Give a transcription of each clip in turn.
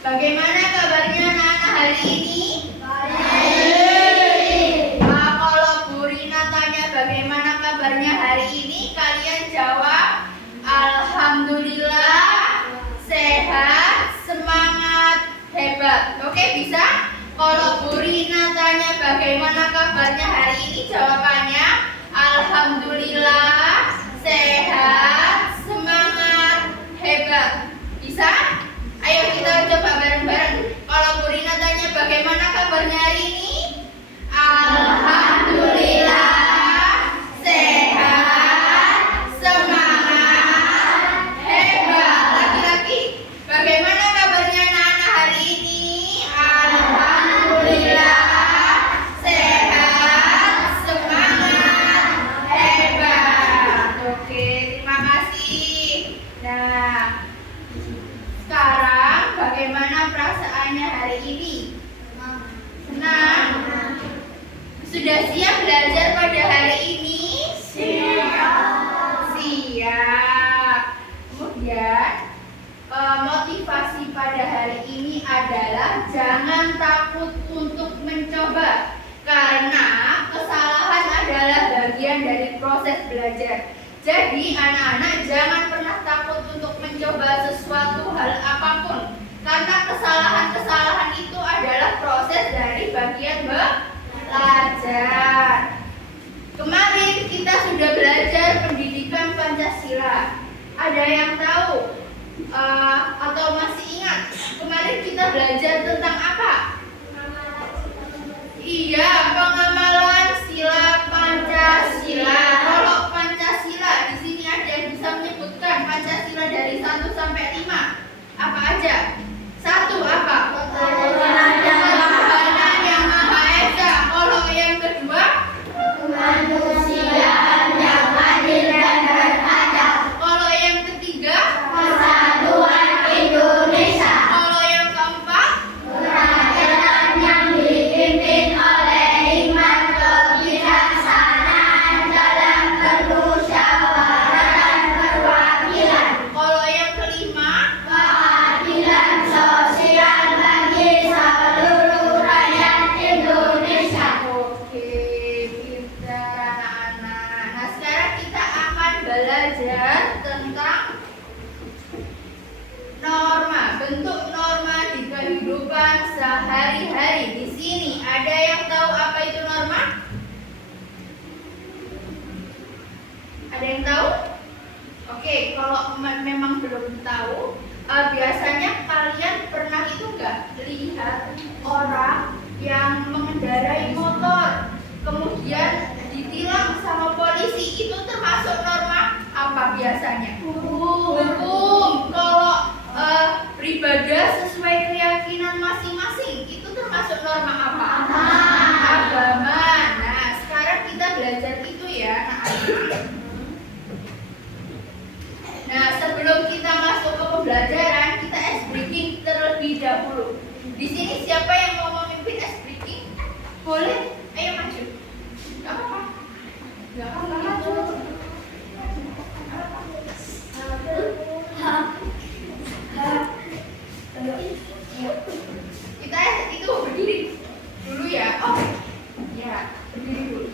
Bagaimana kabarnya anak-anak hari ini? Baik. Kalau Bu Rina tanya bagaimana kabarnya hari ini, kalian jawab Alhamdulillah, sehat, semangat, hebat. Oke, bisa? Kalau Bu Rina tanya bagaimana kabarnya hari ini, jawabannya Alhamdulillah, sehat, semangat, hebat. Bisa? Ayo kita coba bareng-bareng. Kalau Bu Rina tanya bagaimana kabarnya hari ini? Alhamdulillah, sehat, semangat, hebat. Laki-laki, bagaimana kabarnya anak-anak hari ini? Alhamdulillah, sehat, semangat, hebat. Oke, terima kasih. Nah, sekarang bagaimana perasaannya hari ini? Senang? Sudah siap belajar pada hari ini? Siap. Siap. Kemudian motivasi pada hari ini adalah jangan takut untuk mencoba, karena kesalahan adalah bagian dari proses belajar. Jadi anak-anak jangan pernah takut untuk mencoba sesuatu hal apapun, karena kesalahan-kesalahan itu adalah proses dari bagian belajar. Kemarin kita sudah belajar pendidikan Pancasila. Ada yang tahu atau masih ingat kemarin kita belajar tentang apa? Iya, pengamalan sila Pancasila. Kalau Pancasila di sini ada yang bisa menyebutkan Pancasila dari 1 sampai 5. Apa aja? 1 apa? Ketuhanan yang Maha Esa. Kalau yang kedua? Kemanusiaan yang adil dan beradab. Kalau yang ketiga? Persatuan Indonesia. Kalau yang keempat? Kerakyatan yang dipimpin oleh hikmat kebijaksanaan dalam permusyawaratan perwakilan. Kalau yang kelima? Keadilan sosial bagi seluruh rakyat Indonesia. Oke, pintar anak-anak. Nah, sekarang kita akan belajar tentang norma, bentuk norma di kehidupan sehari-hari. Di sini ada yang tahu apa itu norma? Ada yang tahu? Oke, kalau memang belum tahu, biasanya kalian pernah itu nggak lihat orang yang mengendarai motor kemudian ditilang sama polisi, itu termasuk norma apa biasanya? Hukum. Kalau beribadah sesuai keyakinan masing-masing, itu termasuk norma apa? Agama. Nah, sekarang kita belajar itu ya, anak-anak. Nah, sebelum kita masuk ke pembelajaran, kita ice breaking terlebih dahulu. Di sini siapa yang mau memimpin ice breaking? Boleh? Ayo maju. Gak apa-apa. Gak apa-apa, maju. Kita itu berdiri dulu ya. Oh, ya, berdiri dulu.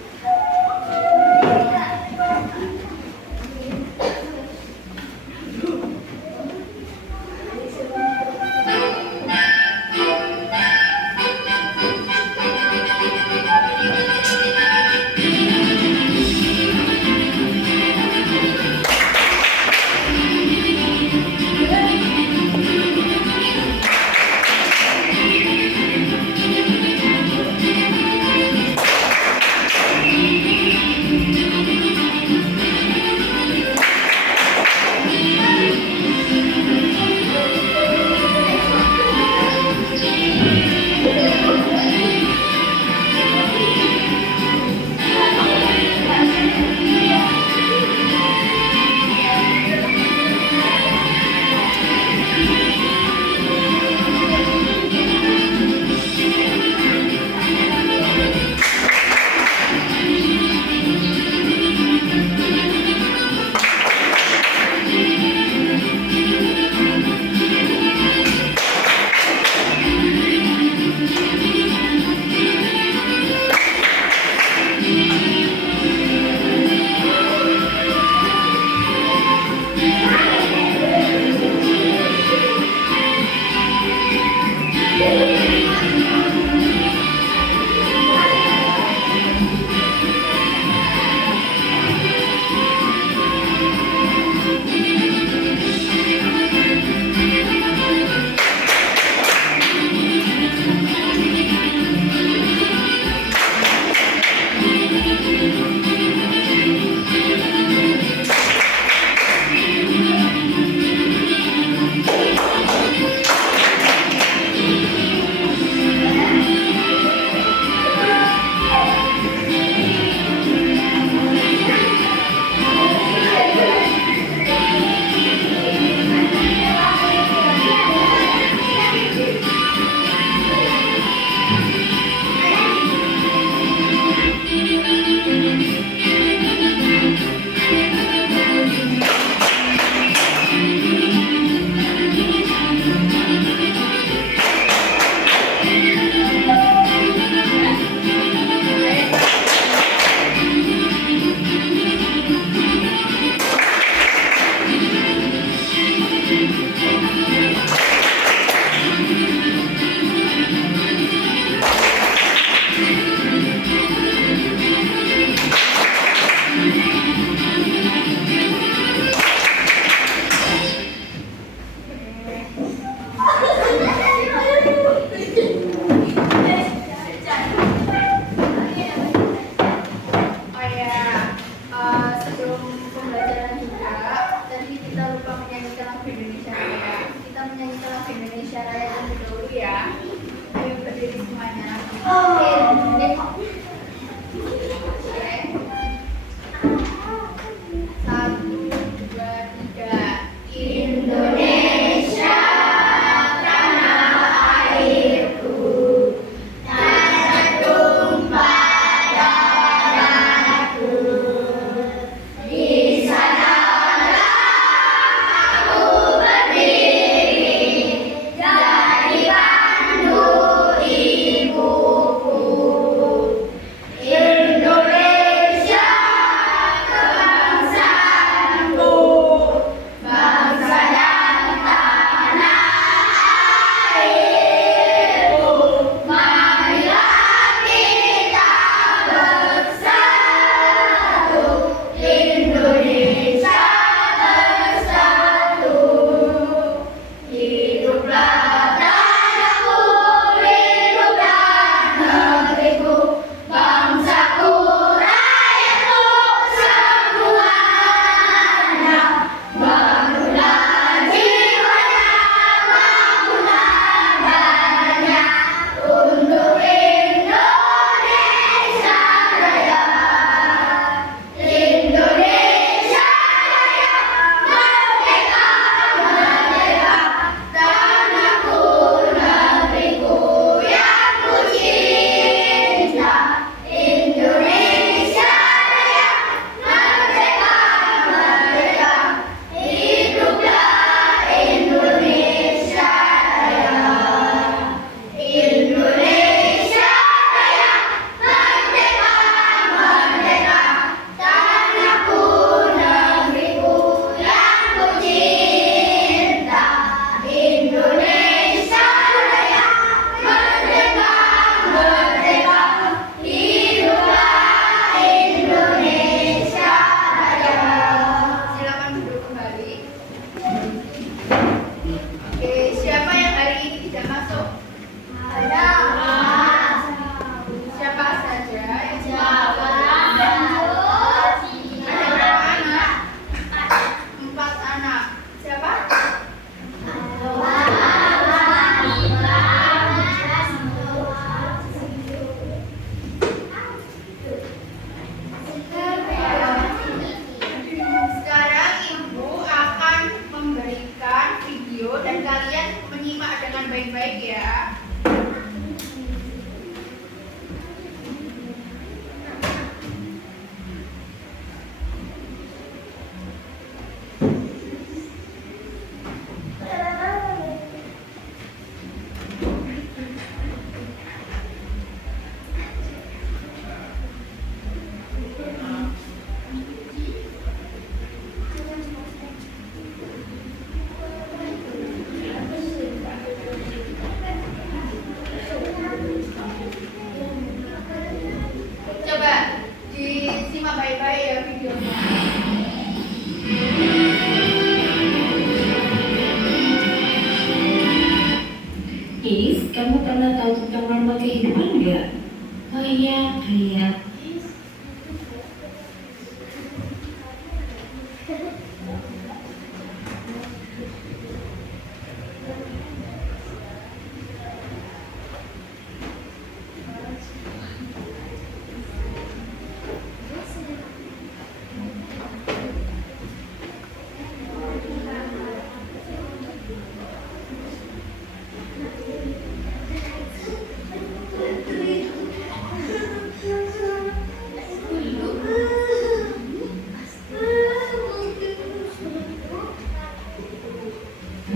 Raya terlebih dahulu ya. Ayo berdiri semuanya. Oke. 1, 2, 3. Indonesia tanah airku, tanah tumpah darahku. Di sanalah aku berdiri, jadi pandu ibuku. Indonesia kebangsaanku, bangsa dan tanah airku. Marilah kita bersatu, Indonesia bersatu. Hiduplah tanahku, hiduplah negeriku, bangsaku, rakyatku semuanya. Bangunlah jiwanya, bangunlah badannya untuk Indonesia Raya. Indonesia Raya, merdeka, merdeka, tanahku, negeriku yang ku cinta. Indonesia Raya, merdeka, merdeka, hiduplah Indonesia Raya. Indonesia Raya, merdeka, merdeka, tanahku, negeriku yang ku cinta. Indonesia Raya, merdeka, merdeka, hiduplah Indonesia Raya. Silakan duduk kembali. Oke, siapa yang hari ini tidak masuk? Ada Siapa saja yang siapa? Ada berapa anak? 4 anak. Siapa? Sekarang ibu akan memberikan video dan kalian menyimak dengan baik-baik ya. Coba disimak baik-baik ya videonya. Is, kamu pernah tahu tentang norma kehidupan nggak? Oh iya, kayak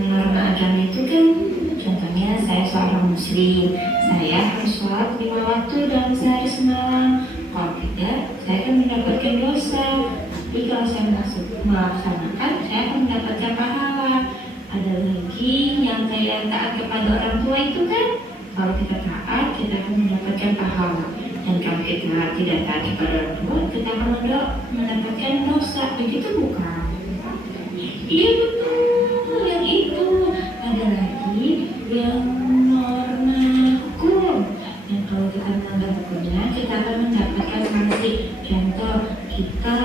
norma agama itu kan, contohnya saya seorang muslim, saya harus sholat 5 waktu dalam sehari semalam. Kalau tidak, saya akan mendapatkan dosa. Tapi kalau saya melaksanakan, saya akan mendapatkan pahala. Ada lagi yang kayak taat kepada orang tua itu kan, kalau kita taat, kita akan mendapatkan pahala. Dan kalau kita tidak taat kepada orang tua, kita akan mendapatkan dosa. Begitu bukan? Iya betul, yang itu. Ada lagi yang norma hukum. Dan kalau kita melanggar hukumnya, kita akan mendapatkan sanksi. Contoh, kita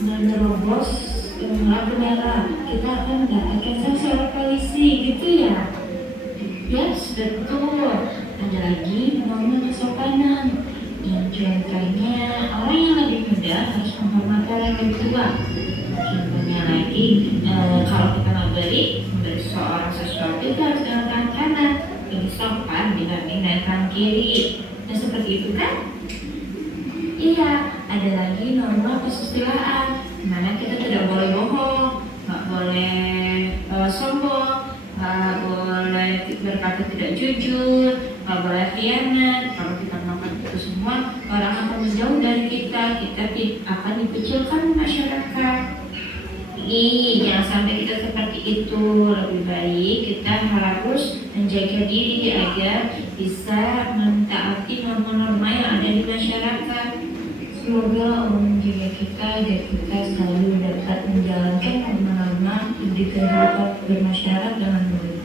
menerobos lampu merah, kita akan mendapatkan sanksi oleh polisi, gitu ya. Yes, betul. Ada lagi norma kesopanan. Yang contohnya, orang yang lebih muda harus menghormati orang yang lebih tua. Contohnya lagi, kalau kita memberi seseorang sesuatu itu harus dengan tangan kanan. Lebih sopan dibanding dengan tangan kiri. Nah, seperti itu kan? Iya, ada lagi norma kesusilaan. Dimana kita tidak boleh bohong, nggak boleh sombong, nggak boleh berkata tidak jujur, nggak boleh khianat. Kalau kita melakukan itu semua, orang akan menjauh dari kita akan dikucilkan di masyarakat. Jangan sampai kita seperti itu. Lebih baik kita harus menjaga diri agar bisa mentaati norma-norma yang ada di masyarakat. Semoga Allah menjaga kita agar kita selalu dapat menjalankan norma-norma di kehidupan bermasyarakat dengan baik.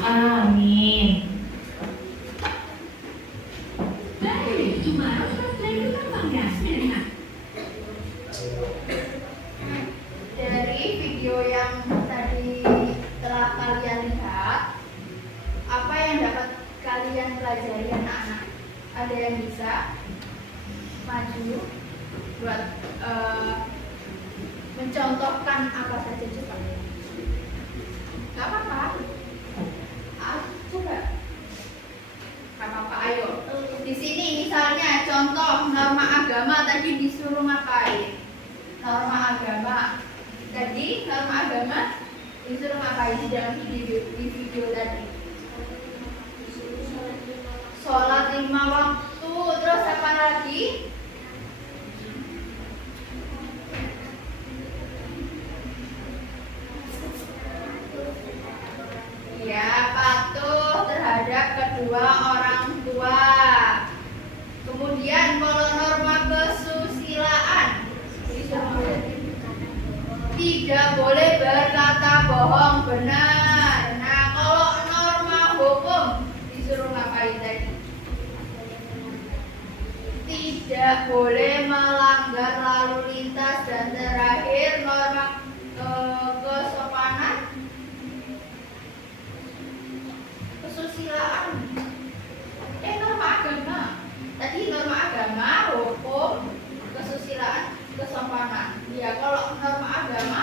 Amin. Dari video yang tadi telah kalian lihat, apa yang dapat kalian pelajari anak-anak? Ada yang bisa maju buat mencontohkan apa saja coba? Gak apa-apa. Coba. Gak apa-apa, ayo. Di sini misalnya contoh norma agama tadi disuruh ngapain? Norma agama tadi disuruh ngapain di dalam video tadi? Sholat 5 waktu. Terus apa lagi? Ya, patuh terhadap kedua orang tua. Kemudian kalau norma kesusilaan, tidak boleh berkata bohong, benar. Nah, kalau norma hukum disuruh ngapain tadi? Tidak boleh melanggar lalu lintas. Dan terakhir norma kesopanan, kesusilaan. Norma agama. Tadi norma agama, hukum, kesusilaan, kesopanan. Ya, kalau norma agama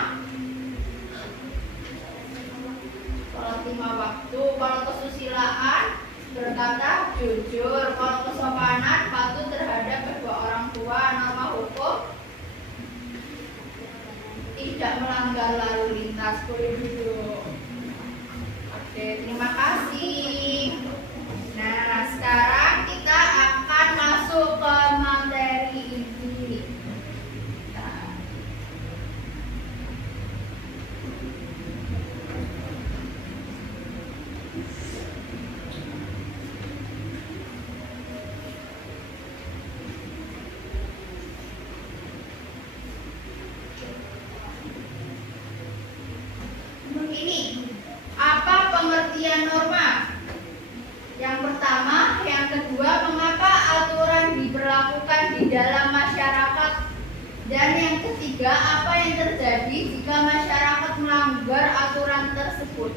sholat 5 waktu, kalau kesusilaan berkata jujur, kalau kesopanan patuh terhadap kedua orang tua, norma hukum tidak melanggar lalu lintas. Boleh duduk. Oke, terima kasih. Nah, sekarang kita akan masuk ke materi inti. Ini apa pengertian norma? Yang pertama, yang kedua, mengapa aturan diberlakukan di dalam masyarakat? Dan yang ketiga, apa yang terjadi jika masyarakat melanggar aturan tersebut?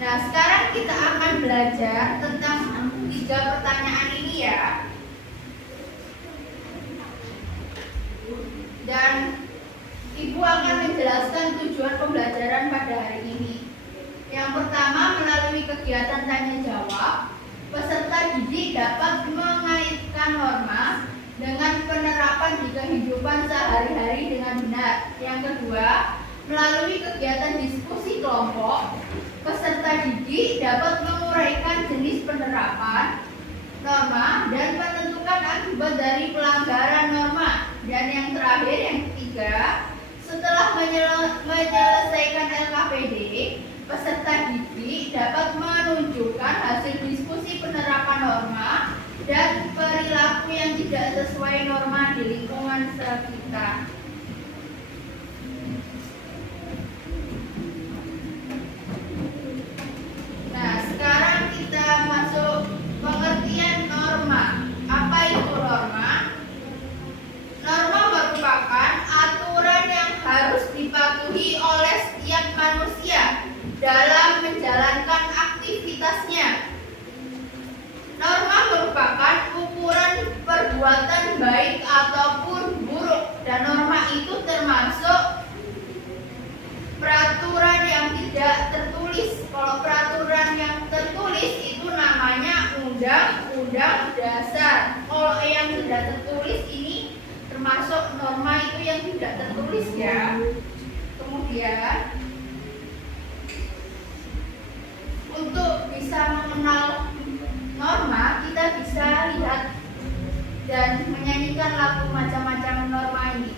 Nah, sekarang kita akan belajar tentang 3 pertanyaan ini ya. Dan Ibu akan menjelaskan tujuan pembelajaran pada hari ini. Yang pertama, melalui kegiatan tanya jawab, peserta didik dapat mengaitkan norma dengan penerapan di kehidupan sehari-hari dengan benar. Yang kedua, melalui kegiatan diskusi kelompok, peserta didik dapat menguraikan jenis penerapan norma dan menentukan akibat dari pelanggaran norma. Dan yang terakhir, yang ketiga, setelah menyelesaikan LKPD, peserta didik dapat menunjukkan hasil diskusi penerapan norma dan perilaku yang tidak sesuai norma di lingkungan sekitar. Nah, sekarang kita masuk pengertian norma. Apa itu norma? Norma merupakan aturan yang harus dipatuhi oleh setiap manusia dalam menjalankan itu termasuk peraturan yang tidak tertulis. Kalau peraturan yang tertulis itu namanya undang-undang dasar. Kalau yang tidak tertulis ini termasuk norma itu yang tidak tertulis ya. Kemudian untuk bisa mengenal norma, kita bisa lihat dan menyanyikan lagu macam-macam norma ini.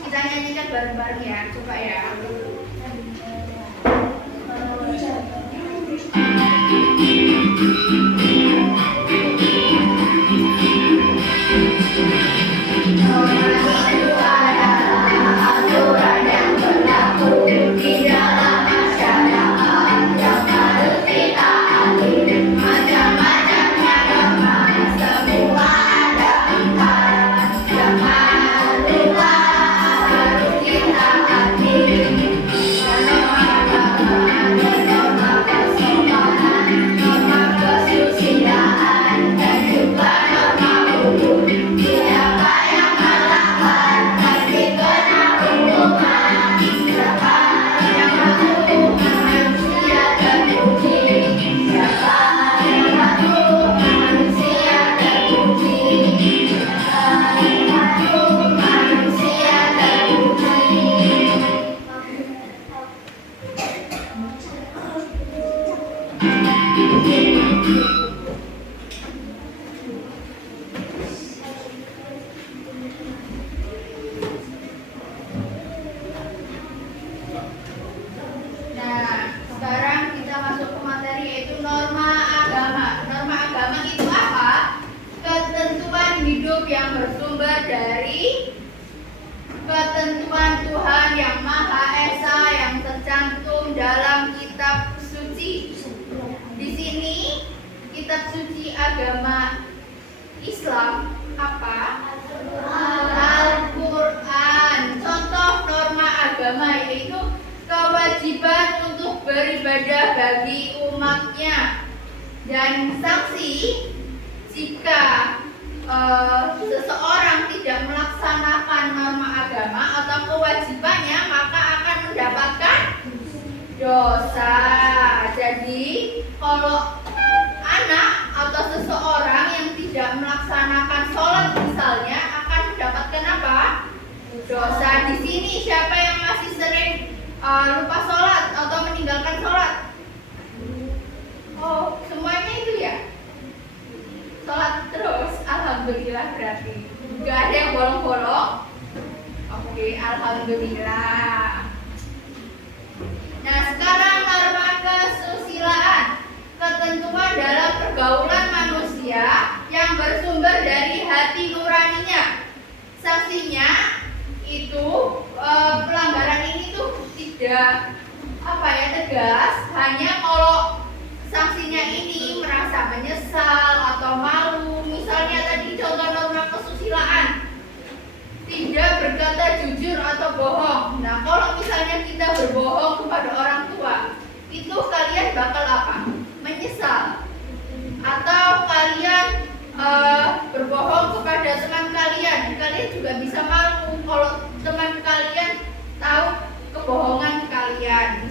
Kita nyanyikan bareng-bareng ya, coba ya. Aturan yang berlaku di dalam masyarakat yang harus ditaati. Macam-macamnya norma, semua ada 4. Jangan lupa harus ditaati. Norma keagamaan, norma kesopanan, norma kesusilaan, dan juga norma hukum. Siapa yang melanggar pasti kena hukuman. Siapa yang patuh manusia terpuji. Siapa yang patuh manusia terpuji. Siapa yang patuh manusia terpuji. Nah, sekarang kita masuk ke materi yaitu norma agama. Norma agama itu apa? Ketentuan hidup yang bersumber dari ketentuan Tuhan yang Maha Esa yang tercantum dalam kitab suci. Di sini kitab suci agama Islam apa? Al-Quran. Contoh norma agama yaitu kewajiban untuk beribadah bagi umatnya dan sanksi jika seseorang tidak melaksanakan norma agama atau kewajibannya maka akan mendapatkan dosa. Jadi kalau anak atau seseorang yang tidak melaksanakan sholat misalnya akan mendapatkan apa? Dosa. Di sini siapa yang masih sering lupa sholat atau meninggalkan sholat? Oh, semuanya itu ya? Sholat terus, alhamdulillah berarti. Gak ada yang bolong-bolong? Oke, alhamdulillah. Nah, sekarang norma kesusilaan. Ketentuan dalam pergaulan manusia yang bersumber dari hati nuraninya. Sanksinya itu pelanggaran ini tuh tidak tegas, hanya kalau sanksinya ini merasa menyesal atau malu. Misalnya tadi contoh norma kesusilaan, tidak berkata jujur atau bohong. Nah, kalau misalnya kita berbohong kepada orang tua, itu kalian bakal apa? Menyesal. Atau kalian berbohong kepada teman kalian, kalian juga bisa malu kalau teman kalian tahu kebohongan kalian.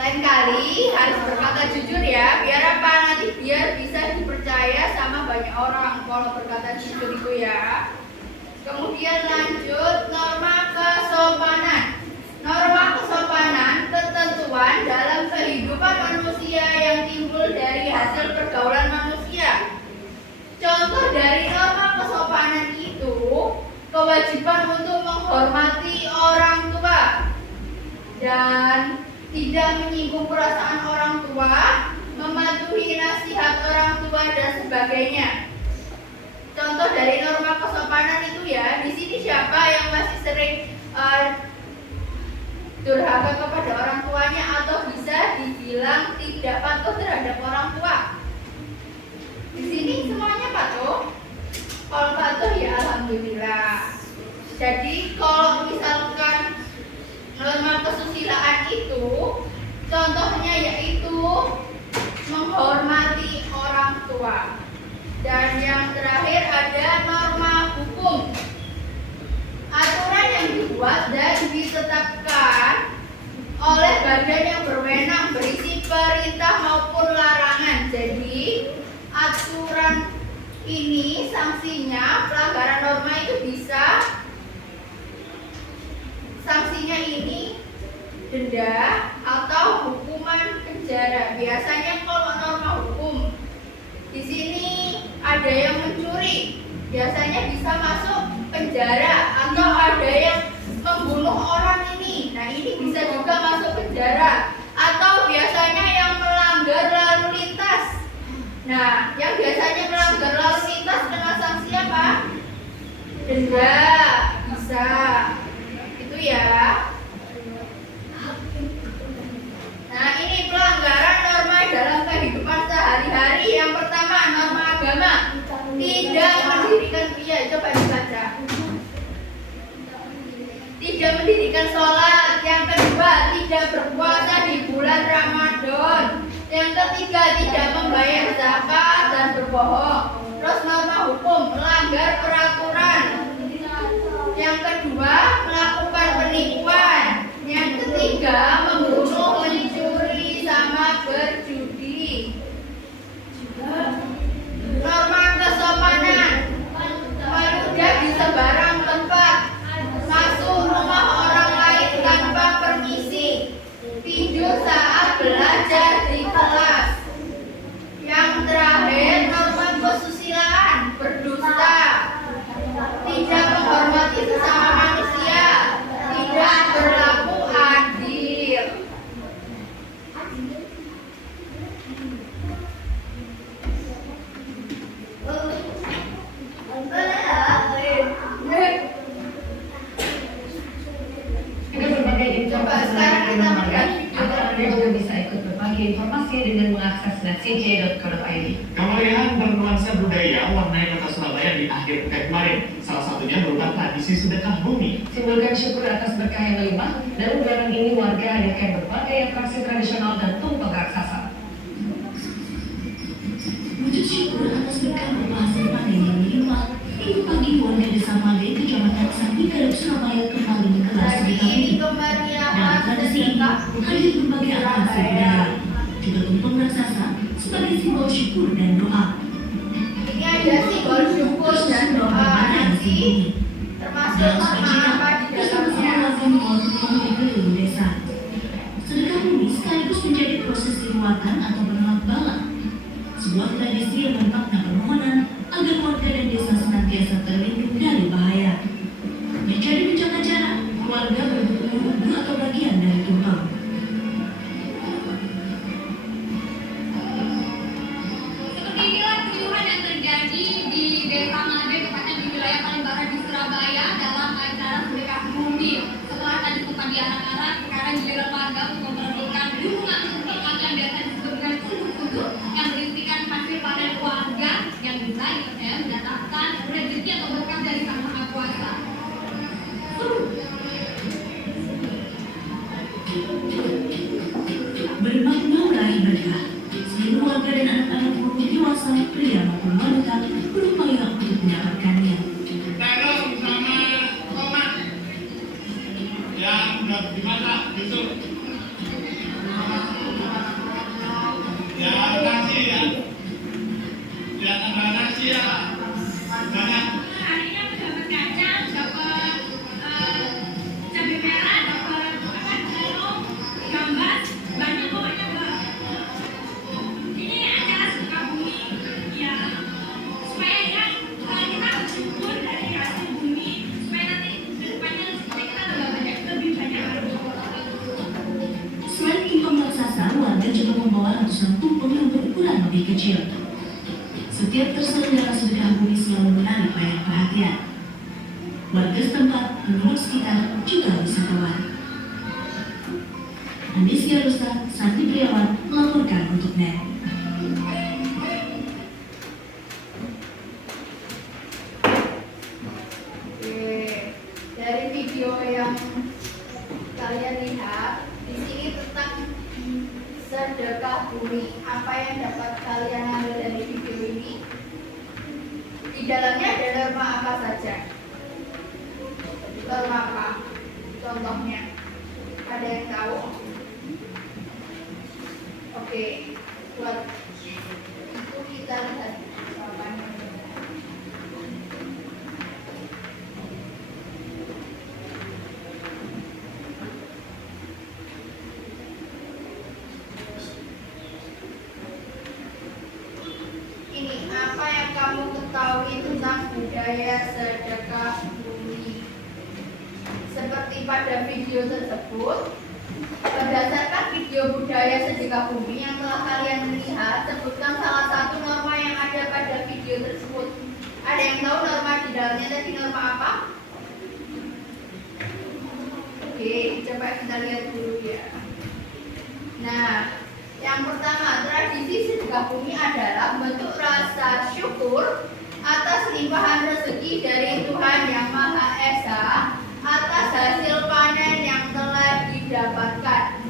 Lain kali harus berkata jujur ya. Biar apa? Nanti biar bisa dipercaya sama banyak orang kalau berkata jujur itu ya. Kemudian lanjut norma kesopanan. Norma kesopanan ketentuan dalam kehidupan manusia yang timbul dari hasil pergaulan manusia. Contoh dari norma kesopanan itu kewajiban untuk menghormati orang tua dan tidak menyinggung perasaan orang tua, mematuhi nasihat orang tua dan sebagainya. Contoh dari norma kesopanan itu ya, di sini siapa yang masih sering durhaka kepada orang tuanya atau bisa dibilang tidak patuh terhadap orang tua? Di sini semuanya patuh. Kalau patuh ya alhamdulillah. Jadi kalau misalkan norma kesusilaan itu contohnya yaitu menghormati orang tua. Dan yang terakhir ada norma hukum. Aturan yang dibuat dan ditetapkan oleh badan yang berwenang berisi perintah maupun larangan. Jadi aturan ini sanksinya pelanggaran norma itu bisa sanksinya ini denda atau hukuman penjara. Biasanya kalau norma hukum di sini ada yang mencuri, biasanya bisa masuk penjara, atau ada yang membunuh orang ini. Nah, ini bisa juga masuk penjara. Atau biasanya yang melanggar lalu lintas. Nah, yang biasanya melanggar lalu lintas kena sanksi apa? Denda, bisa. Itu ya. Nah, ini pelanggaran norma dalam kehidupan sehari-hari. Yang pertama, norma agama. Tidak mendirikan, coba dibaca. Tidak mendirikan sholat. Yang kedua, tidak berpuasa di bulan Ramadan. Yang ketiga, tidak membayar zakat dan berbohong. Terus norma hukum, melanggar peraturan. Yang kedua, melakukan penipuan. Yang ketiga, membunuh, mencuri, sama berjudi. Norma kesopanan, meludah di sebarang tempat, masuk rumah orang lain tanpa permisi, tidur saat belajar di kelas. Yang terakhir, norma kesusilaan, berdusta, tidak menghormati sesama manusia, tidak berlaku adil. Coba sekarang kita melihat Anda juga bisa ikut berbagi informasi dengan mengakses netcj.co.id. Kemeriahan bernuansa budaya warnai kota Surabaya di akhir pekan kemarin. Salah satunya berupa tradisi sedekah bumi. Simbolkan syukur atas berkah yang melimpah, dan lebaran ini warga hadirkan berbagai atraksi tradisional dan tumpeng raksasa. Wujud syukur atas berkah berupa hasil panen yang melimpah, Minggu pagi warga Desa Made, Kecamatan Sapi Garut, Surabaya kembali menggelar sedekah bumi. Dalam tradisi ini, hadir berbagai atraksi budaya, juga tumpeng raksasa sebagai simbol syukur dan doa. ini ada simbol syukur dan doa. Nanti termasuk apa di dalamnya. Keliling desa. Sedekah bumi sekaligus menjadi prosesi ruatan atau menolak bala, sebuah tradisi yang bermakna permohonan agar warga dan desa senantiasa terlindung dari bahaya. Menjadi menjaga jarak, warga berburu atau bagian dari tumpeng. Seperti inilah keriuhan yang terjadi di Desa Made, tepatnya di wilayah paling barat di Surabaya, dalam acara sedekah bumi. Setelah tadi sempat di anak-anak, sekarang giliran warga untuk memperebutkan dukungan tumpeng yang biasa disebut dengan kundu-kundu yang berisikan hasil panen warga yang bisa dipercaya mendatangkan rezeki atau berkah dari Sang Maha Kuasa. Bermakna meraih berkah, seluruh warga dan anak-anak maupun dewasa, pria maupun wanita berupaya untuk mendapatkannya. Terong sama tomat yang udah dimasak besok. Iya, banyak. Hari ini aku dapat kacang, dapat cabai merah, dapat apa? Telur, gambas, banyak pokoknya Mbak. Ini acara Sukabumi, ya supaya ya kita bersyukur dari hasil bumi, supaya nanti kedepannya kita lebih banyak Selain ingkong raksasa, warga juga membawa ratusan tumpeng yang berukuran lebih kecil. Setiap terselenggara sedekah bumi selalu menarik banyak perhatian. Warga setempat, penduduk sekitar, juga wisatawan. Andisya Rusa, Santi Priawan melaporkan untuk NET. Oke, dari video yang kalian lihat, di sini tentang sedekah bumi. Apa yang dapat kalian ambil dari video ini? Di dalamnya ada norma apa saja? Norma apa? Contohnya, ada yang tahu? Oke, buat itu kita lihat jawabannya. Ini apa yang kamu ketahui tentang budaya sedekah bumi? Seperti pada video tersebut, berdasarkan video budaya sedekah bumi yang telah kalian lihat, sebutkan salah satu norma yang ada pada video tersebut. Ada yang tahu norma di dalamnya tadi norma apa? Oke, coba kita lihat dulu ya. Nah, yang pertama, tradisi sedekah bumi adalah bentuk rasa syukur atas limpahan rezeki dari Tuhan Yang Maha Esa atas hasil panen yang telah didapatkan.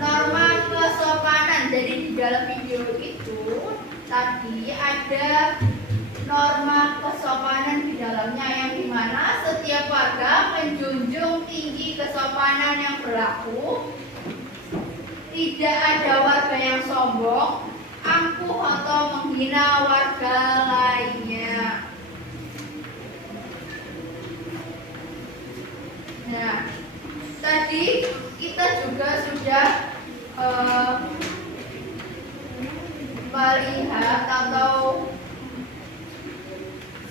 Norma kesopanan, jadi di dalam video itu tadi ada norma kesopanan di dalamnya yang dimana setiap warga menjunjung tinggi kesopanan yang berlaku. Tidak ada warga yang sombong, angkuh atau menghina warga lainnya. Nah, tadi kita juga sudah melihat atau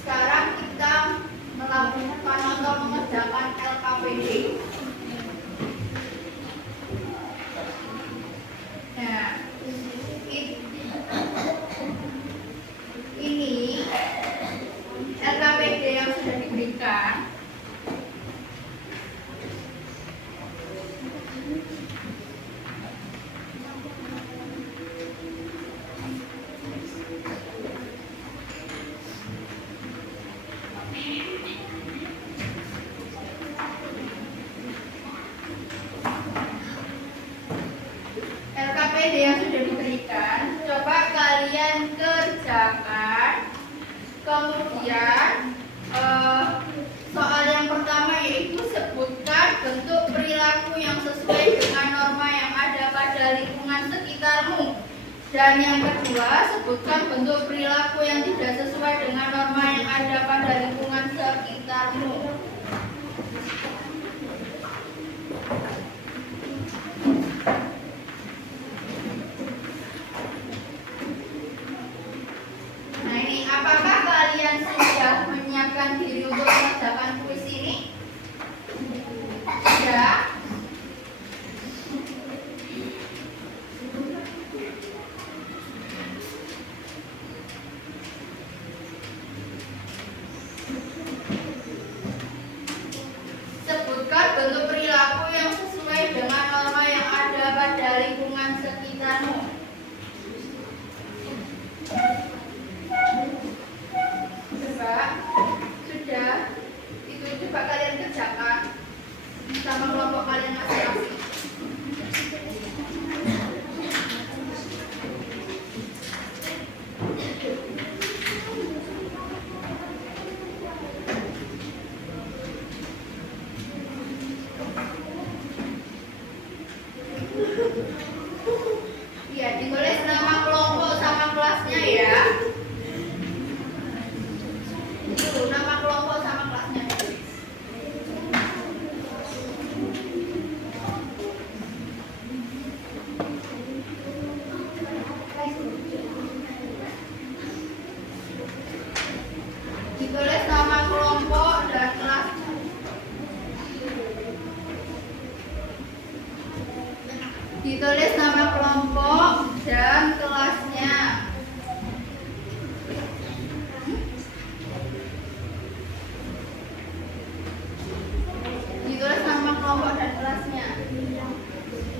sekarang kita melakukan atau mengerjakan LKPD. Nah, ini LKPD yang sudah diberikan. LKPD yang sudah diberikan, coba kalian kerjakan. Kemudian soal yang pertama yaitu sebutkan bentuk perilaku yang sesuai dengan norma yang ada pada lingkungan sekitarmu. Dan yang kedua, sebutkan bentuk perilaku yang tidak sesuai dengan norma yang ada pada lingkungan sekitarmu. Nah ini, apakah kalian sudah menyiapkan diri untuk mengerjakan kuis ini? Sudah? Ditulis nama kelompok dan kelasnya. Ditulis nama kelompok dan kelasnya.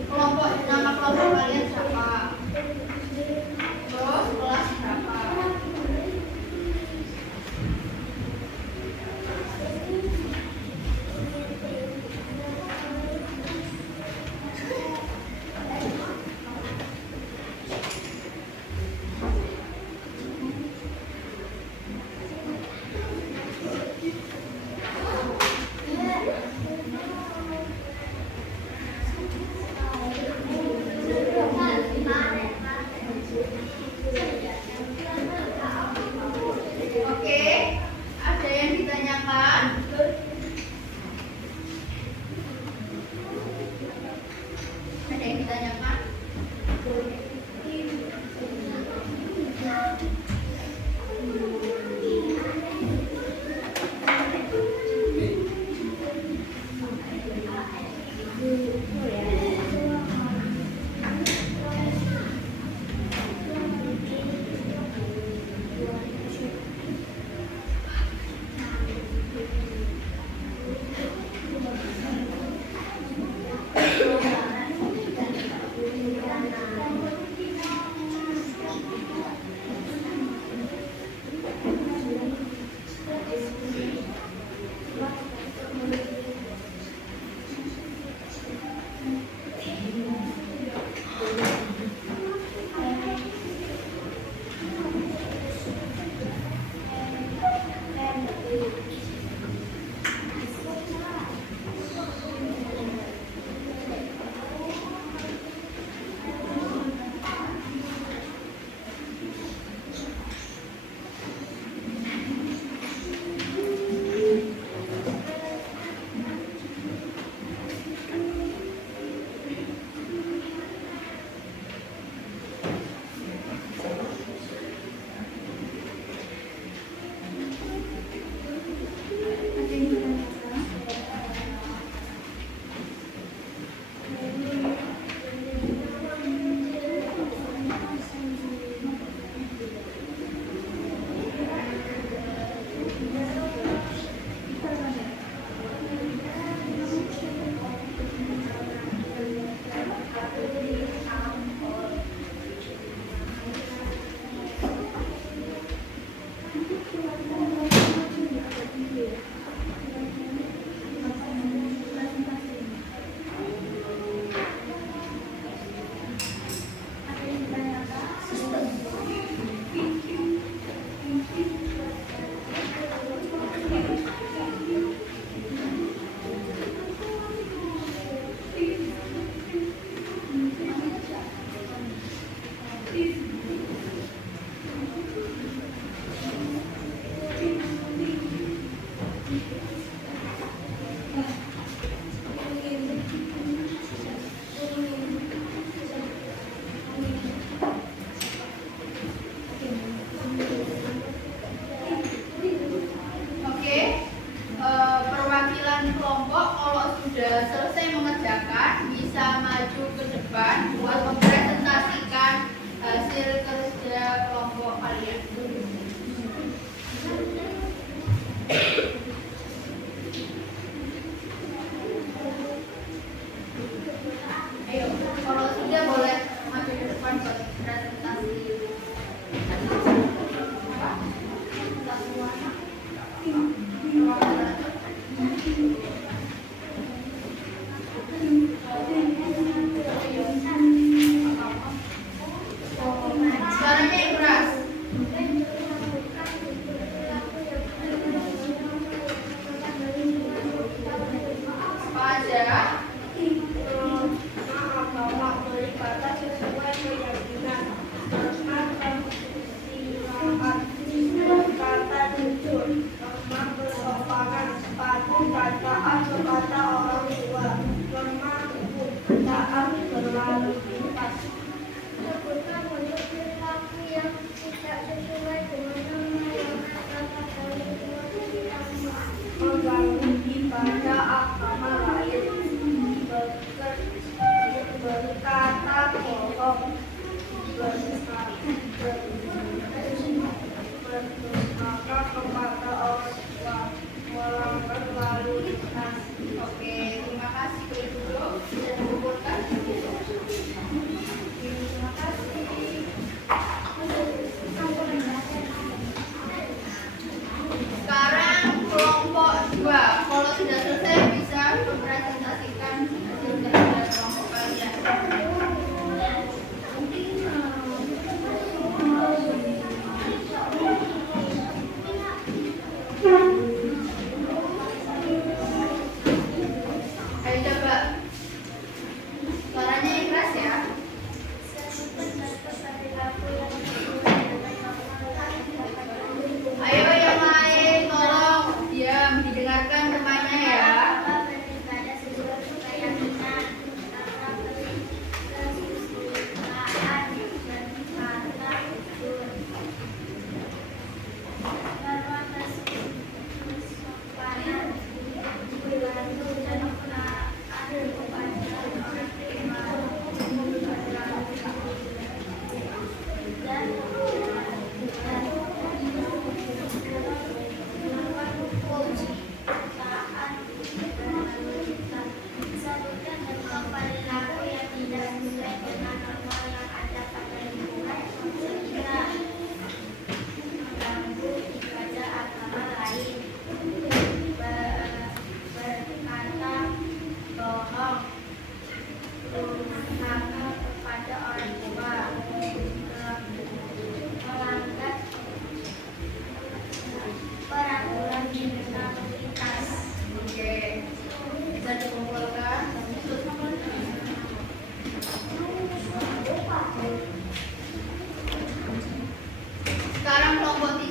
Nama kelompok kalian siapa? Terus kelas berapa? Oke, ada yang ditanyakan? Ada yang ditanyakan?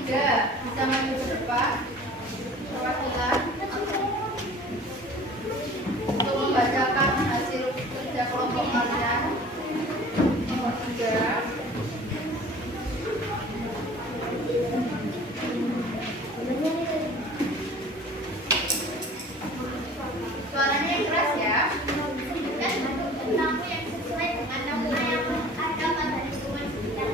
bisa maju ke depan perwakilan untuk membacakan hasil kerja kelompok kalian. Nomor 3. Suaranya yang keras ya. Dan bentuk yang sesuai dengan nama yang ada pada lingkungan sekitar.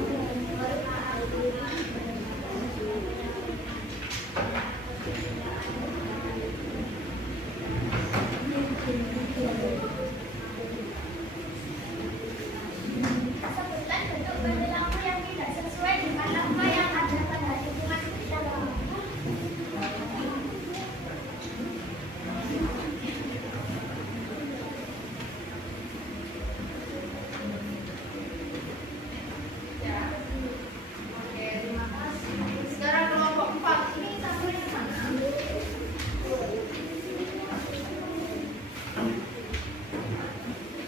Sebutkan bentuk perilaku yang tidak sesuai dengan nama yang ada pada lingkungan sekitar. Ya. Oke, terima kasih. Sekarang kelompok 4 ini sampulnya mana?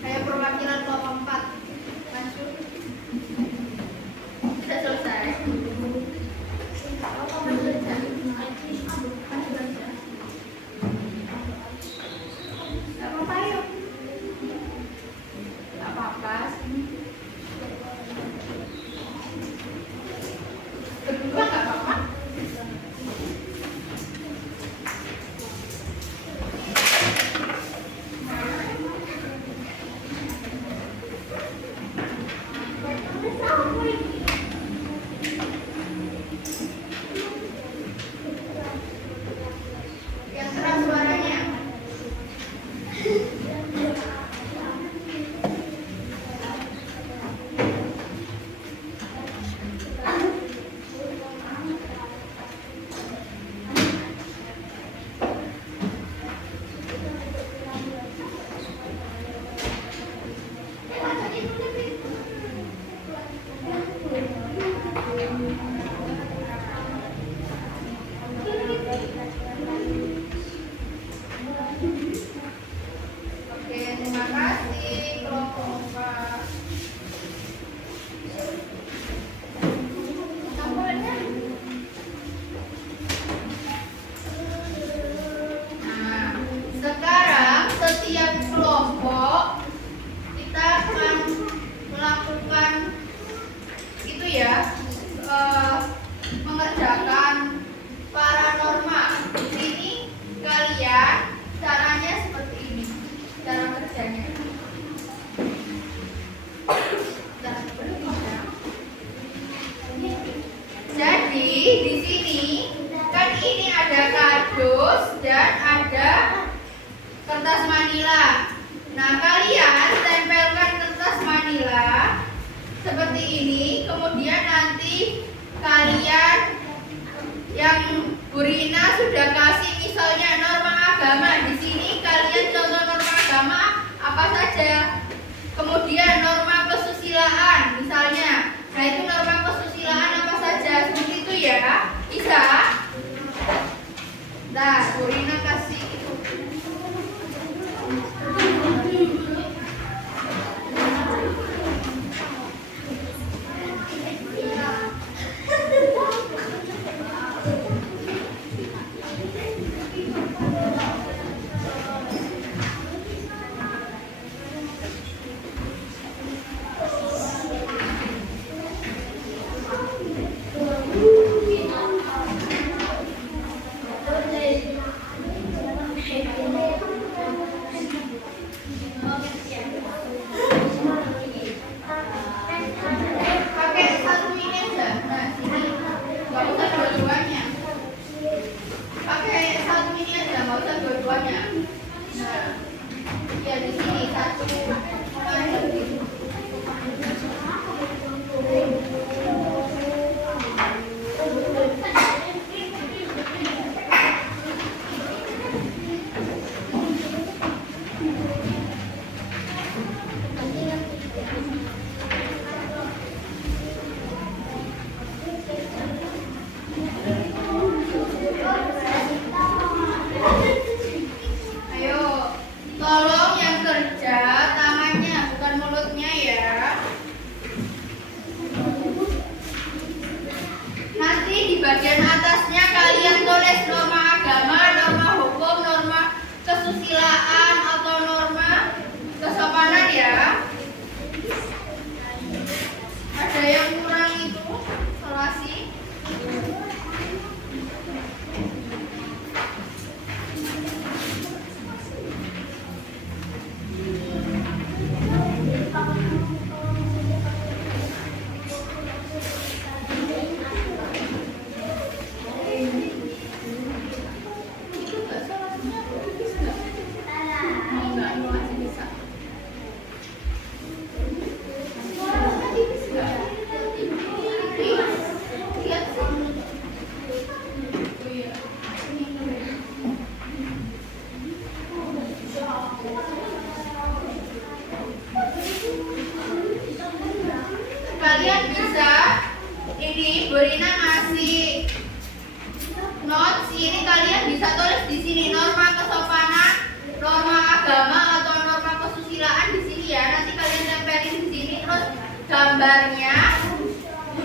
Kayak perwakilan kelompok 4. Maju. Sudah selesai. Gak apa-apa yuk. Gak apa-apa. Berdua gak apa-apa. Yang keras suaranya. Oke, terima kasih kelompok 4. Nah, sekarang setiap kelompok kita akan melakukan itu ya, mengerjakan paranorma. Di sini kalian caranya seperti ini, cara kerjanya. Jadi di sini kan ini ada kardus dan ada kertas manila. Nah, kalian tempelkan kertas manila seperti ini, kemudian nanti kalian yang Bu Rina sudah kasih misalnya norma agama. Di sini kalian contoh norma agama apa saja. Kemudian norma kesusilaan misalnya. Nah, itu norma kesusilaan apa saja. Seperti itu ya. Bisa? Nah, Bu Rina kasih itu. bagian atasnya kalian tulis norma agama, norma hukum, norma kesusilaan atau norma kesopanan ya. Ada yang kurang itu solasi. Kalian bisa ini Borina ngasih notes ini, kalian bisa tulis di sini norma kesopanan, norma agama atau norma kesusilaan di sini ya. Nanti kalian tempelin di sini, terus gambarnya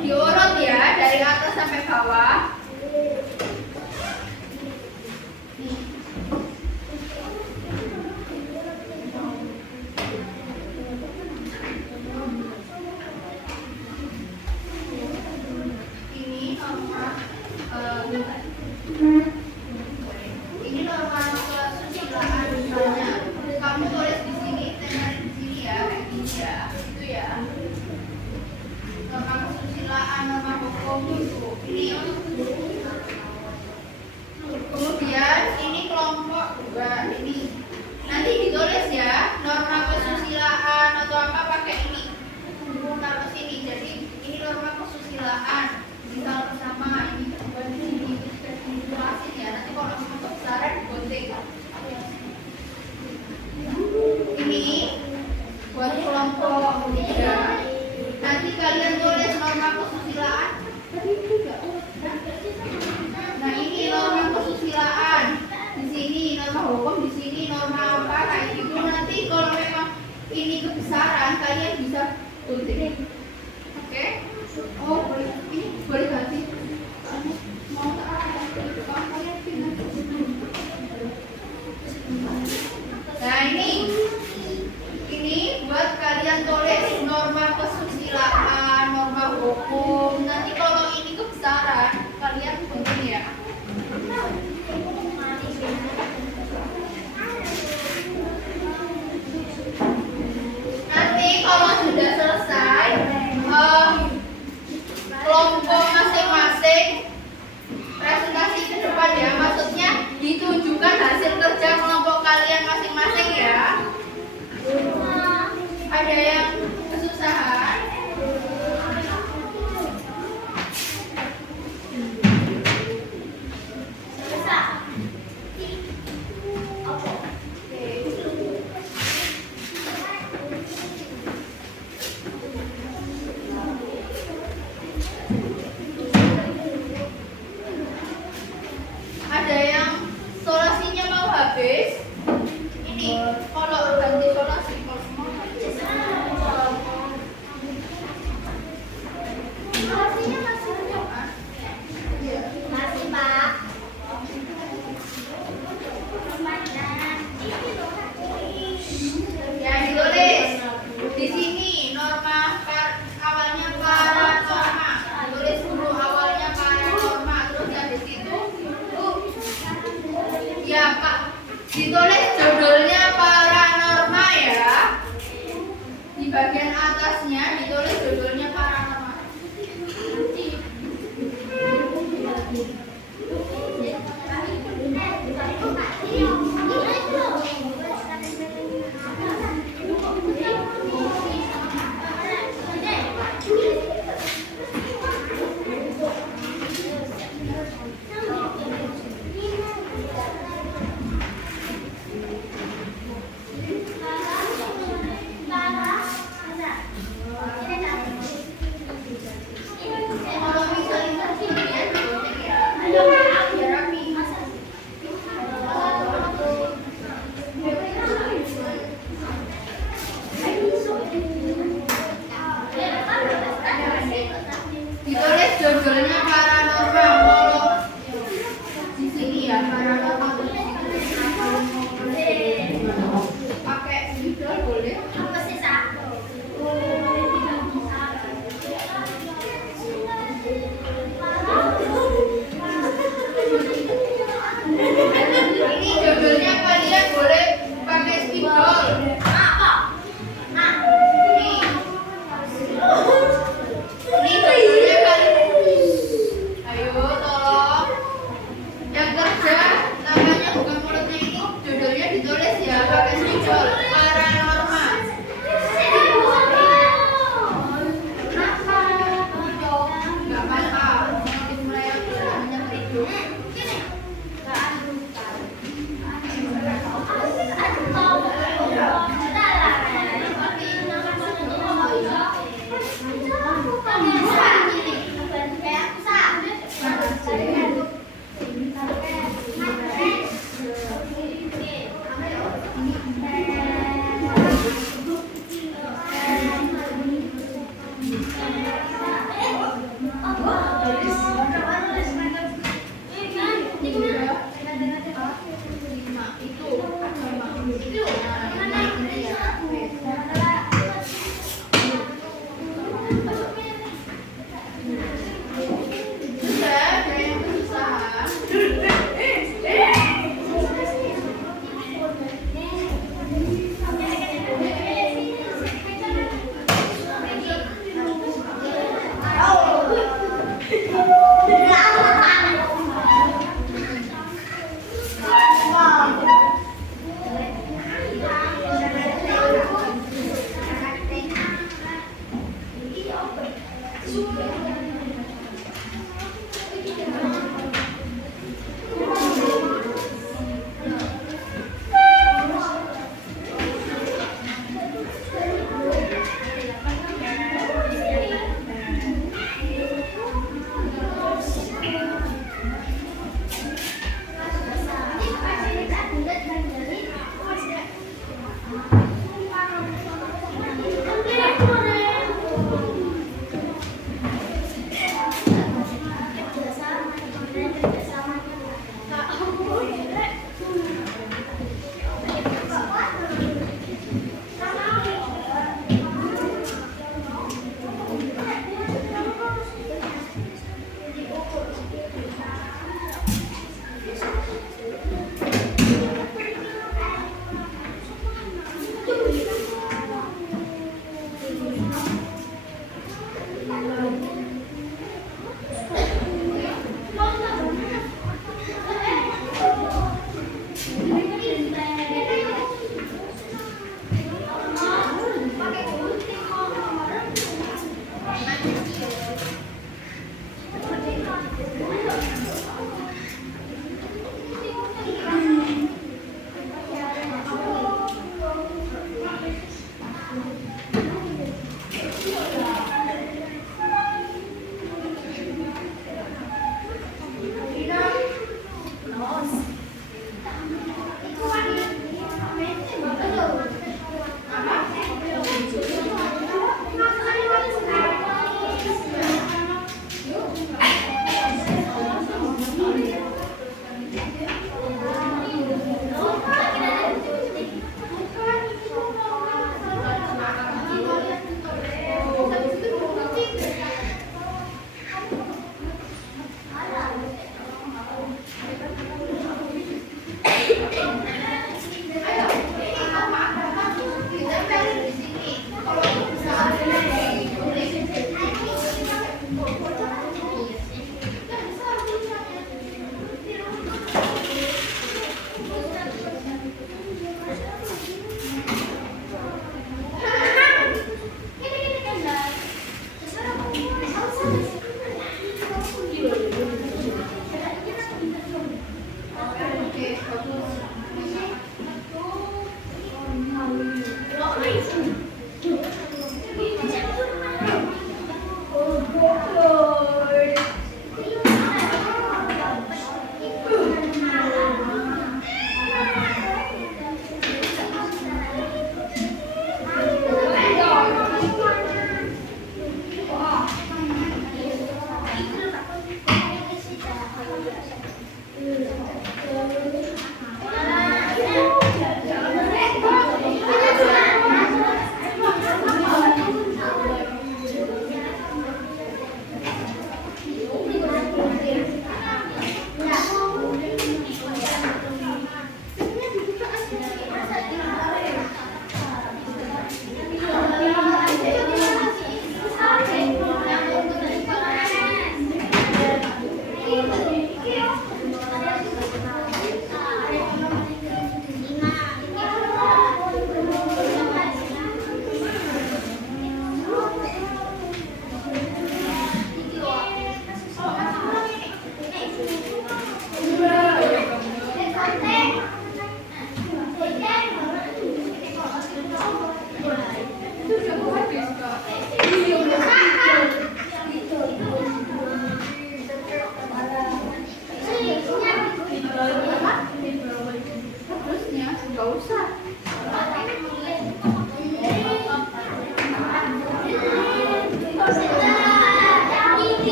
diurut ya dari atas sampai bawah. Ini norma ini norma kesusilaan misalnya. Kamu tulis di sini, tempelin di sini ya, kayak gini ya. Itu ya. Norma kesusilaan, norma hukum itu. Ini. Kemudian ini kelompok juga ini. Nanti ditulis ya, norma kesusilaan atau apa pakai ini. Taruh sini. Jadi ini norma kesusilaan. Misal bersama ini buat di sini sudah dijelasin ya. Nanti kalau untuk besaran digunting. Ini buat kelompok 3. Nanti kalian tulis norma kesusilaan. Nah ini norma kesusilaan. Di sini norma hukum, di sini norma apa kayak gitu. Nanti kalau memang ini kebesaran kalian bisa gunting. Oke? Oh boleh. Ini boleh ganti. Mau kalian pindah. Nah ini buat kalian tulis norma kesusilaan, norma hukum. Nanti kalau ini kebesaran kalian gunting ya. Nanti kalau sudah selesai kelompok masing-masing presentasi ke depan ya, maksudnya ditunjukkan hasil kerja kelompok kalian masing-masing ya. Ada yang kesusahan? Ada yang solasinya mau habis? Ini kalau ganti solasi kalau semua Solasinya masih ada, Pak? Iya. Masih, Pak. Ini loh, Ya ditulis di sini norma awalnya para norma, tulis dulu awalnya para norma, terus habis itu ya Pak ditulis judulnya para norma ya, di bagian atasnya ditulis judulnya para norma. Kalau misalnya sini ya digunting ya, biar rapi. Ditulis judulnya para norma.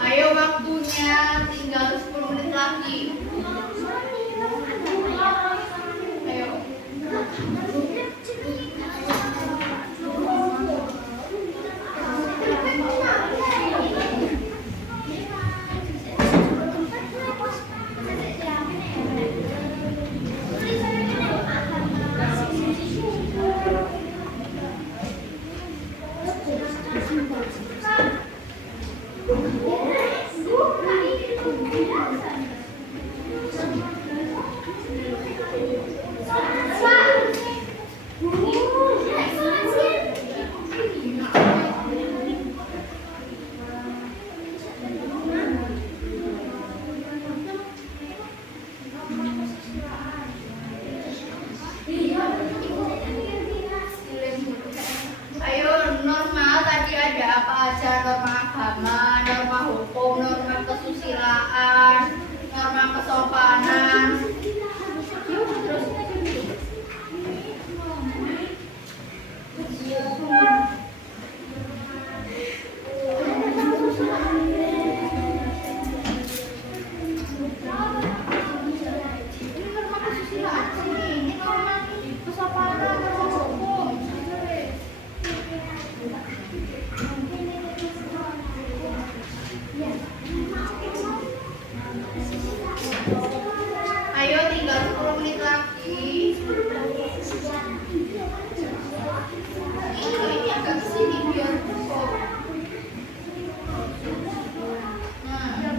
Ayo waktunya tinggal 10 menit lagi. Ayo. Ayo, norma tadi ada apa aja? Norma agama, norma hukum, norma kesusilaan, norma kesopanan. Yuk, terus. Ini norma kesusilaan sini, ini norma kesopanan, norma hukum. Ayo tinggal 10 menit lagi. Ini agak kesini biar kosong. Nah.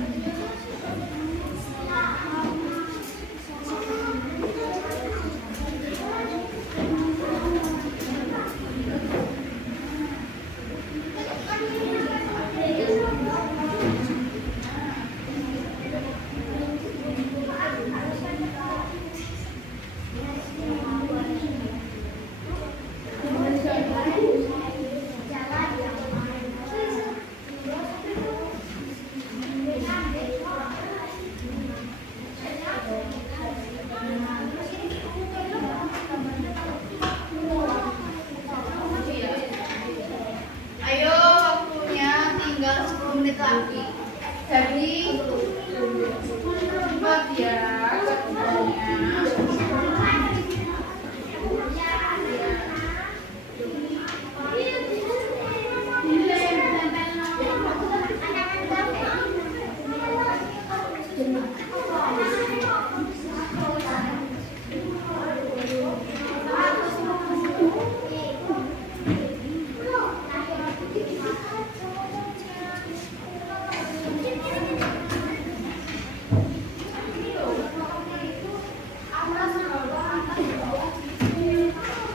Ayo waktunya tinggal 10 menit lagi. Jadi cepat ya kerjanya.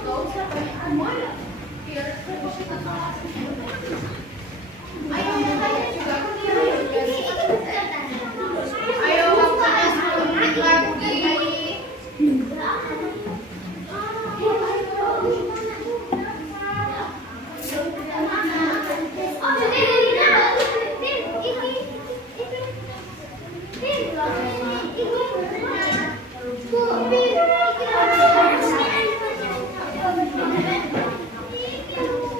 Gak usah banyak semuanya. Biar fokus ke sholat. Ayo yang lainnya juga aku kira ya. Ayo waktunya 10 menit lagi. Ibu,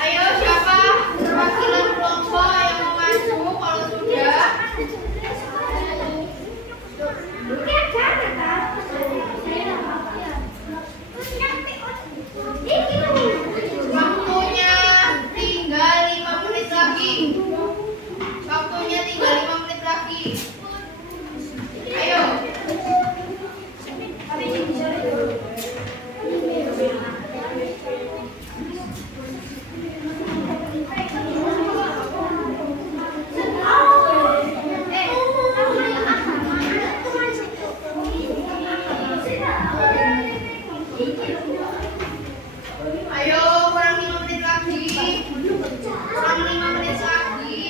Ayo siapa perwakilan kelompok yang mau maju kalau sudah? Waktunya tinggal 5 menit lagi. Waktunya tinggal 5 menit lagi. Ayo. Ayo, kurang 5 menit lagi. Kurang 5 menit lagi.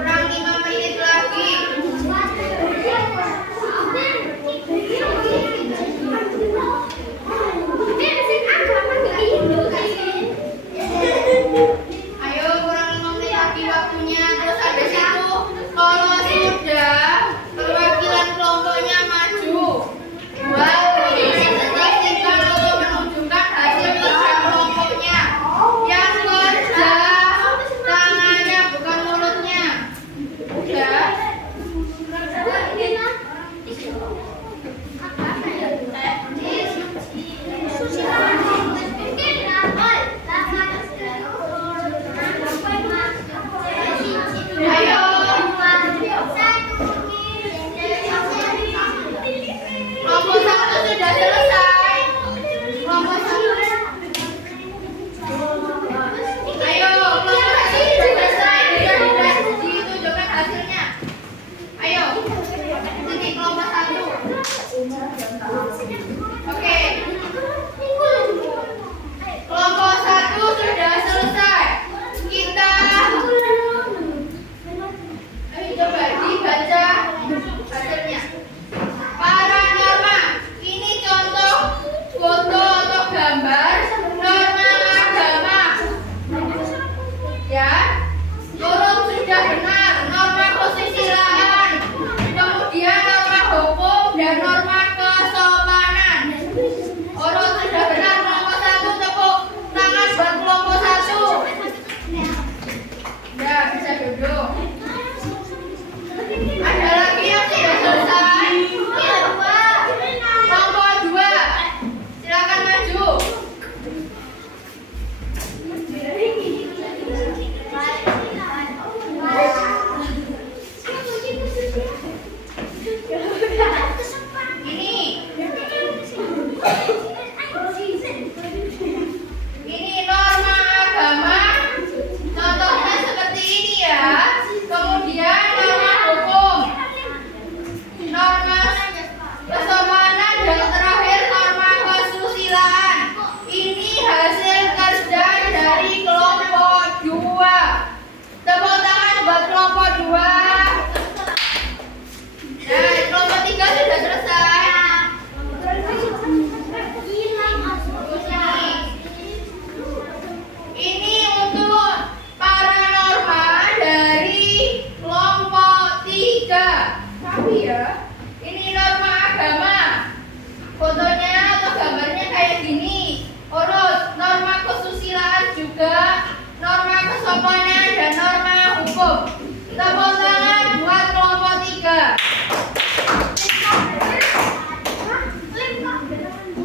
Kurang 5 menit lagi. Ayo, kurang 5 menit lagi waktunya. Terus ada situ. Kalau sudah perwakilan kelompoknya maju, presentasikan atau menunjukkan hasil kerja kelompoknya. Yang kerja tangannya bukan mulutnya. Udah. Ayo. Kelompok 1 sudah selesai. Kelompok 1. Ayo, kelompok 1 sudah selesai. Sudah ditunjukkan hasilnya. Ayo. Sini kelompok 1. Oke. Kelompok 1 sudah selesai. Kita ayo coba dibaca hasilnya. Paranorma, ini contoh foto atau gambar norma agama. Ya, urut sudah benar, norma kesusilaan, kemudian norma hukum dan norma kesopanan. Urut sudah benar, kelompok 1 tepuk tangan buat kelompok 1. Ya, bisa duduk. Ada lagi yang sudah selesai? Kelompok 2, silakan maju. Ini norma agama. Contohnya seperti ini ya. Kemudian norma hukum, norma kesopanan, dan terakhir norma kesusilaan. Ini hasil kerja dari kelompok 2. Tepuk tangan buat kelompok 2. Nah, kelompok 3 sudah selesai. Ini untuk paranorma dari kelompok 3. Tapi ya, ini norma agama. Fotonya atau gambarnya kayak gini. Urut norma kesusilaan juga, norma kesopanan dan norma hukum. Tepuk tangan buat kelompok 3.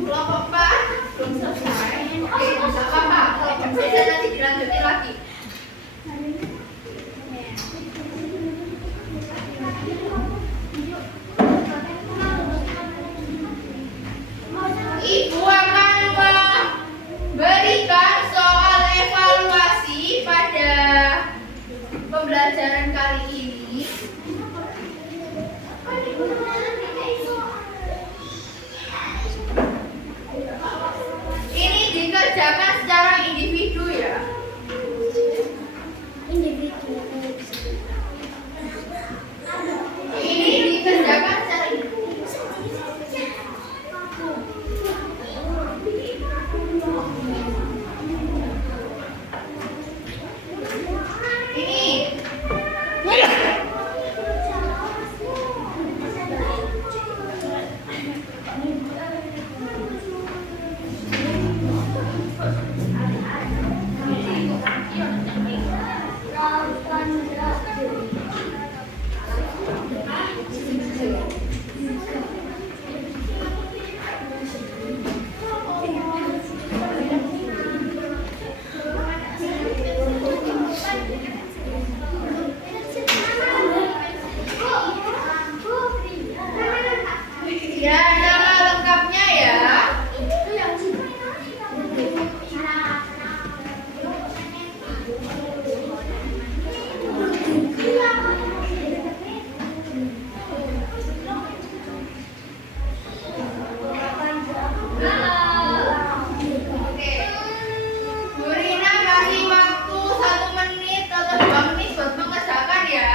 Kelompok 4 belum selesai. Oke, nggak apa-apa. Kalau bisa nanti dilanjutin lagi. Ibu akan memberikan soal evaluasi pada pembelajaran kali ini. Oke. Bu Rina kasih waktu 1 menit atau 2 menit buat mengerjakan ya.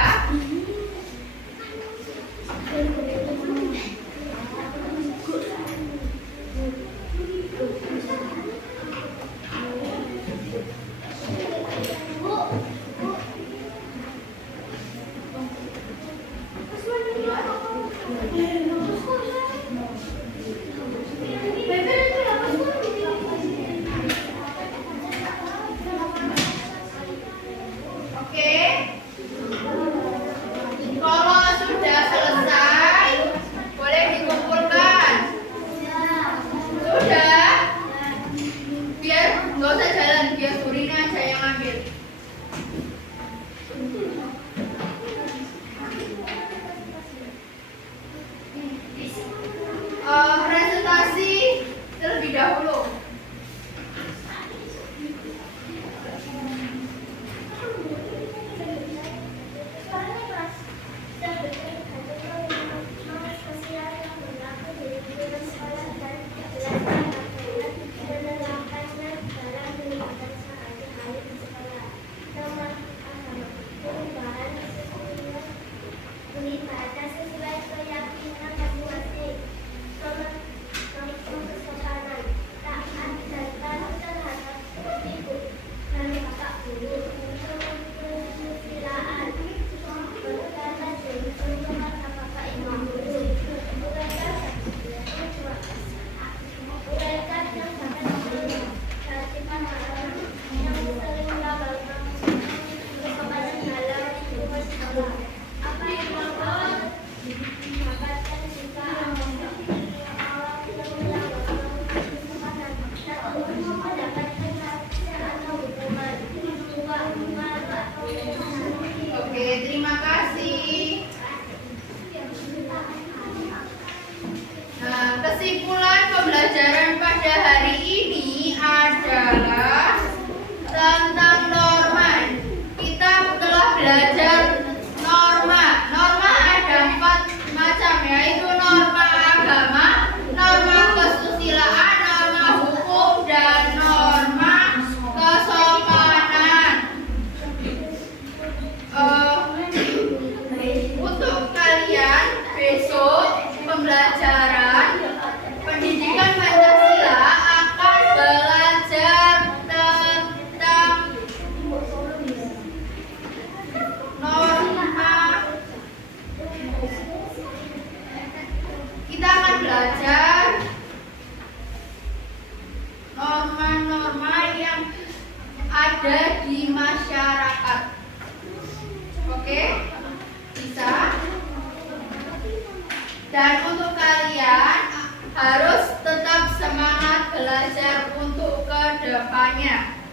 Oke. Kalau sudah selesai, boleh dikumpulkan. Sudah? Biar nggak usah jalan, biar Bu Rina aja yang ambil. Presentasi terlebih dahulu. Oke, terima kasih. Nah, kesimpulan pembelajaran pada hari ini adalah tentang norma. Kita telah belajar norma. Norma ada 4 macam, yaitu norma agama, norma kesusilaan, norma hukum, dan norma kesopanan. Untuk kalian besok pembelajaran pendidikan Pancasila akan belajar tentang norma. Kita akan belajar norma-norma yang ada di masyarakat. Oke? Bisa? Dan untuk kalian harus tetap semangat belajar untuk kedepannya.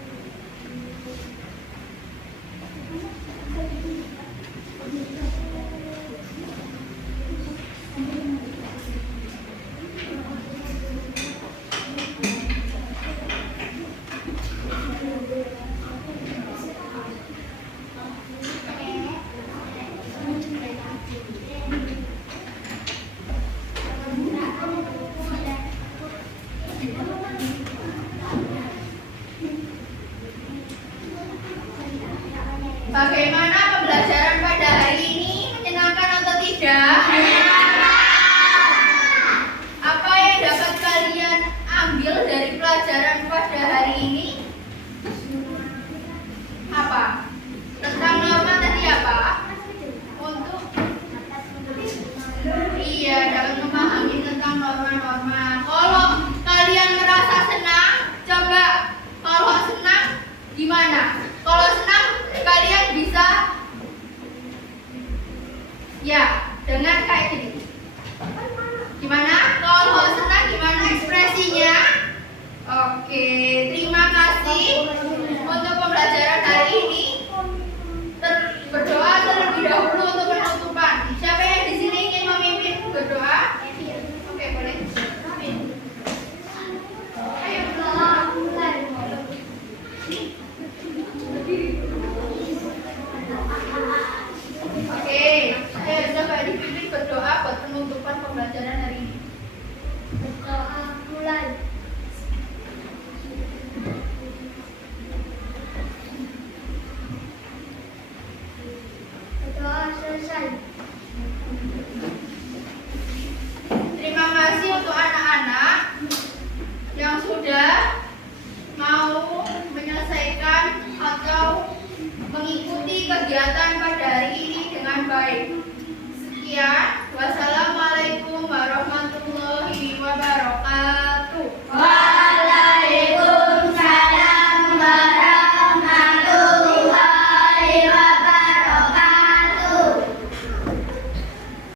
Bagaimana pembelajaran pada hari ini? Menyenangkan atau tidak? Apa yang dapat kalian ambil dari pelajaran pada hari ini? Apa? Tentang norma tadi apa? Untuk iya, dapat memahami tentang norma-norma. Kalau kalian merasa senang, coba kalau senang gimana? Kalau senang kalian bisa ya dengan kayak